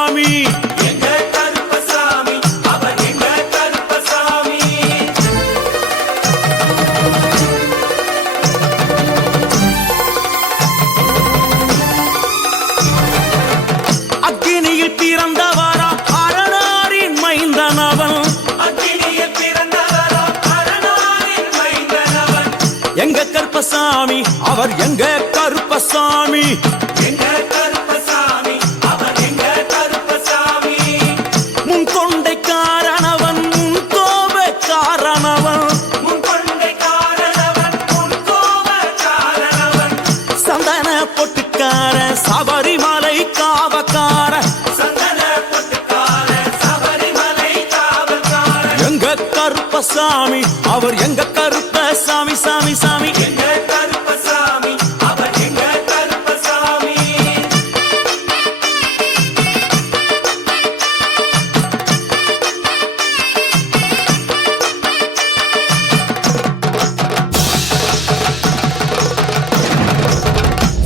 கருப்பசாமி. எங்க கருப்பசாமி அவர் எங்க கருப்பசாமி. அக்கினியில் பிறந்தவரா அரணாரின் மைந்தனவன். அக்கினியில் பிறந்தவரா அரணாரின் மைந்தனவன். எங்க கருப்பசாமி அவர் எங்க கருப்பசாமி. எங்க கருப்பசாமி அவர் எங்க கருப்பசாமி. முன்கொண்டைக்காரனவன் முன்கோபக்காரனவன். முன்கொண்டைக்காரனவன் முன்கோபக்காரனவன். சந்தன பொட்டுக்கார சபரிமலை காவக்கார. சந்தன பொட்டுக்கார சபரிமலை காவல்கார. எங்க கருப்பசாமி அவர் எங்க கருப்பசாமி. சாமி சாமி எங்க கருப்பசாமி அவர் எங்க கருப்பசாமி.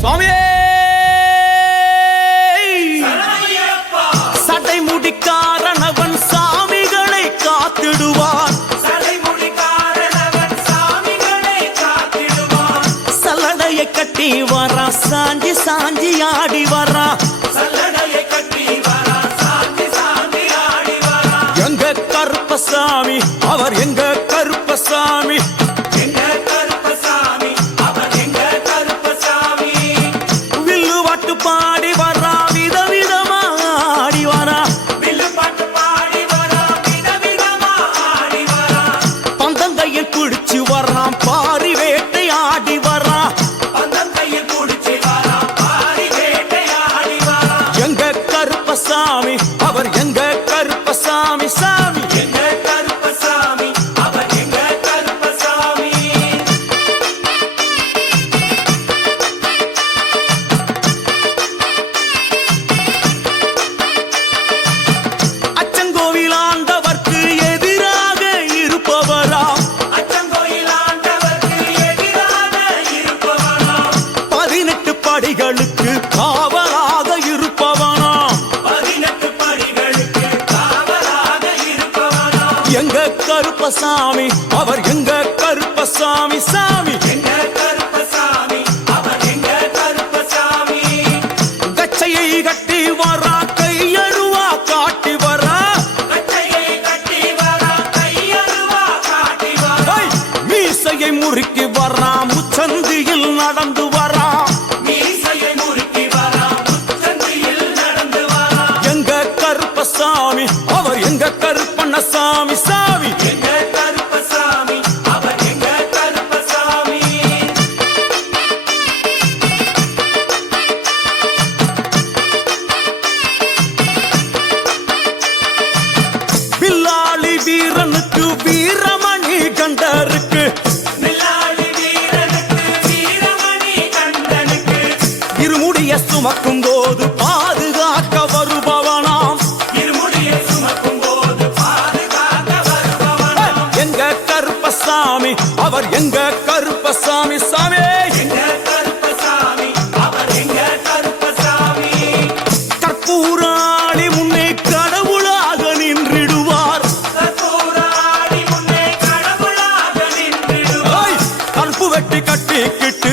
சுவாமியே சரணமையப்பா. சட்டை முடிக்காரனவன் சாமிகளை காத்திடுவான். சடைமுடிக்காரனவன் சாமிகளை காத்திடுவான். சல்லடையை கட்டி வரா சாஞ்சி சாஞ்சி ஆடி வரா. சல்லடையை கட்டி வரா சாந்தி சாந்தி ஆடி வரா. எங்க கருப்பசாமி அவர் எங்க கருப்பசாமி. எங்க கருப்பசாமி அவர் எங்க கருப்பசாமி. வில்லு வாட்டு பாடி வரா விதவிதமா ஆடி வரா. வில்லு பாட்டு பாடி வரா விதவிதமா ஆடி வரா. பந்தங்கையில் பிடிச்சு வர்றான் பாரி வேட்டை ஆடி வரா. பந்தங்கையில் புடிச்சு வரா பாரி வேட்டையாடி வரா. எங்க கருப்பசாமி அவர் எங்க கருப்பசாமி. சாமி எங்க கருப்பசாமி அவர் எங்க கருப்பசாமி. அச்சங்கோவில் ஆண்டவர்க்கு எதிராக இருப்பவரா. அச்சங்கோயில் ஆண்டவர்க்கு எதிராக இருப்பவனாம். 18 படிகளுக்கு காவலாக இருப்பவனாம். 18 படிகளுக்கு காவலாக இருப்பவனாம். எங்க கருப்பசாமி அவர் எங்க கருப்பசாமி. சாமி எங்க கருப்பசாமி அவர் எங்க கருப்பசாமி. கச்சையை கட்டி வரா கையருவா காட்டி வரா. கச்சையை கட்டி வரா கையருவா காட்டி வரா. ஐ, மீசையை முறுக்கி வரா முச்சந்தியில் நடந்து வரா. மீசையை முறுக்கி வரா முச்சந்தியில் நடந்து வரா. எங்க கருப்பசாமி அவர் எங்க கருப்பண்ணசாமி. சாமி எங்க கருப்பசாமி அவர் எங்க கருப்பசாமி. பில்லாளி வீரனுக்கு வீரமணி கண்டருக்கு. நிலாளி வீரனுக்கு வீரமணி கண்டனுக்கு. இருமுடிய சுமக்கும் போது பாதுகாக்க வருபவனாம். இருமுடியை சுமக்கும் போது பாதுகாக்க வருபவனாம். எங்க கருப்பசாமி அவர் எங்க கருப்பசாமி. சாமி எங்க கருப்பசாமி அவர் எங்க கருப்பசாமி. கற்பூராளி முன்னே கடவுளாக நின்றிடுவார். கற்பூராடி முன்னே கடவுளாக நின்றிடுவார். ஐ, கற்பு வெட்டி கட்டிக்கிட்டு